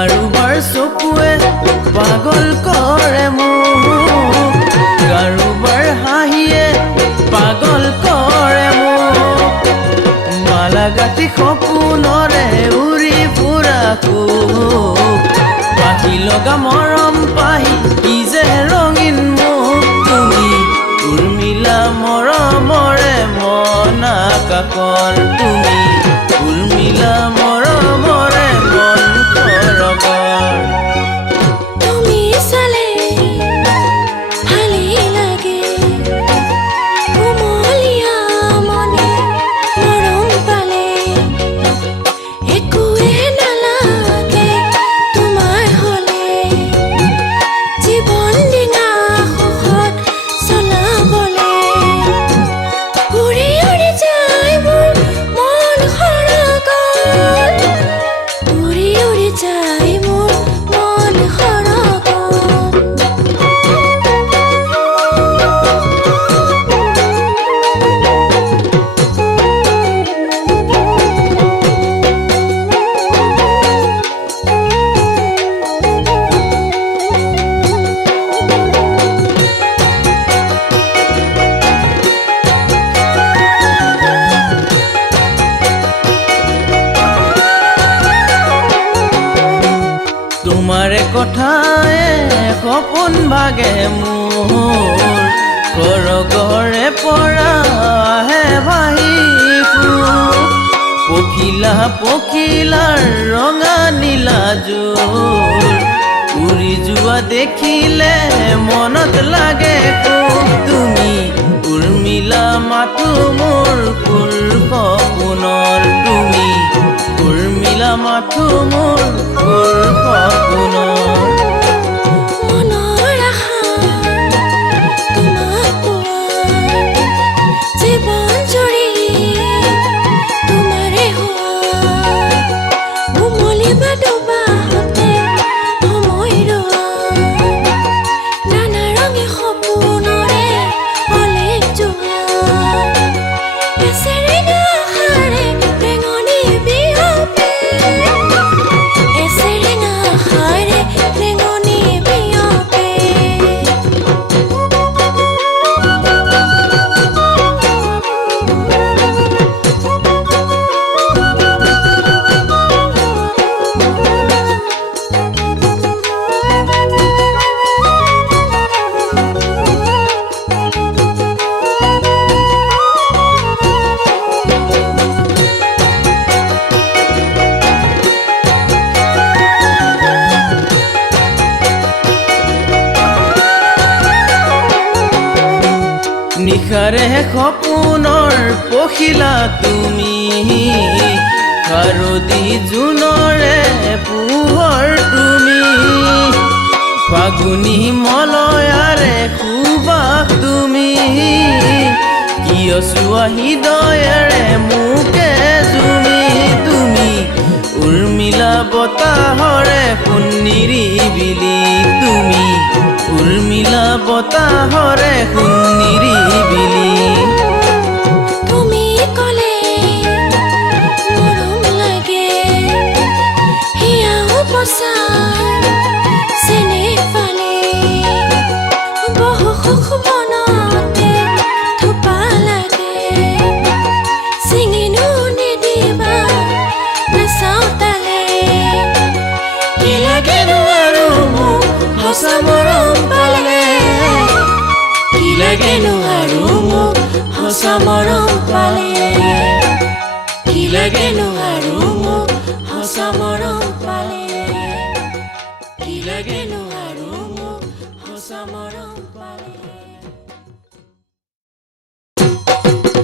কাৰোবাৰ চকুৱে পাগল কৰে মোক, কাৰোবাৰ হাঁহিয়ে পাগল কৰে মোক, মালা গাঁঠি সপোনৰে উৰি ফুৰাকো, পাহি লগা মৰম পাহি কি যে ৰঙীন মোক, তুমি উৰ্মিলা মৰমৰে মন আকাশৰ, তুমি উৰ্মিলা মৰমৰে মন কৰগৰ। তুমি চালে ভালেই লাগে, কোমলীয়া মনে মৰম পালে, একোৱে নালাগে তোমাৰ হলে, জীৱন ডিঙা সুখত চলাবলে, উৰি উৰি যায় মোৰ মন সৰগত, উৰি উৰি যায় মোৰ মন সৰগত। তোমাৰে কথায়ে সপোন ভাগে মোৰ, কৰগৰে পৰা আহে ভাহি সুৰ, পখিলা পখিলাৰ ৰঙা নীলা জোৰ, উৰি যোৱা দেখিলে মনত লাগে খুব, তুমি উৰ্মিলা মাথো মোৰ ফুল সপোনৰ, তুমি উৰ্মিলা মাথো মোৰ ফুল সপোনৰ। মনৰ আশা তোমাক পোৱাৰ, জীৱন জুৰি তোমাৰে হোৱাৰ, উমলি বা ডুবাহতে সময় ৰোৱাৰ, নানা ৰঙে সপোনৰে অলেখ জোৱাৰ, এচেৰেঙা আশাৰে ৰেঙনি বিয়পে, এচেৰেঙা আশাৰে ৰেঙনি বিয়পে। নিশাৰে সপোনৰ পখিলা তুমি, শাৰদী জোনৰে পোহৰ তুমি, ফাগুনী মলয়াৰে সুবাস তুমি, কিয় চোৱা হৃদয়েৰে মোকে জুমি, তুমি উৰ্মিলা বতাহৰে সোণ নিৰিবিলি, তুমি উৰ্মিলা বতাহৰে সোণ নিৰিবিলি। তুমি কলে মৰম লাগে, হিয়াও পচাৰ চেনেহ পালে, বহু সুখ মনতে থোপা লাগে, চিঙিনো নিদিবা নাচাওঁ তালে, কি লাগেনো আৰু মোক সঁচা মৰম পালে, কি লাগেনো আৰু মোক সঁচা মৰম পালে, কি লাগেনো আৰু মোক সঁচা মৰম পালে, কি লাগেনো আৰু মোক সঁচা মৰম পালে।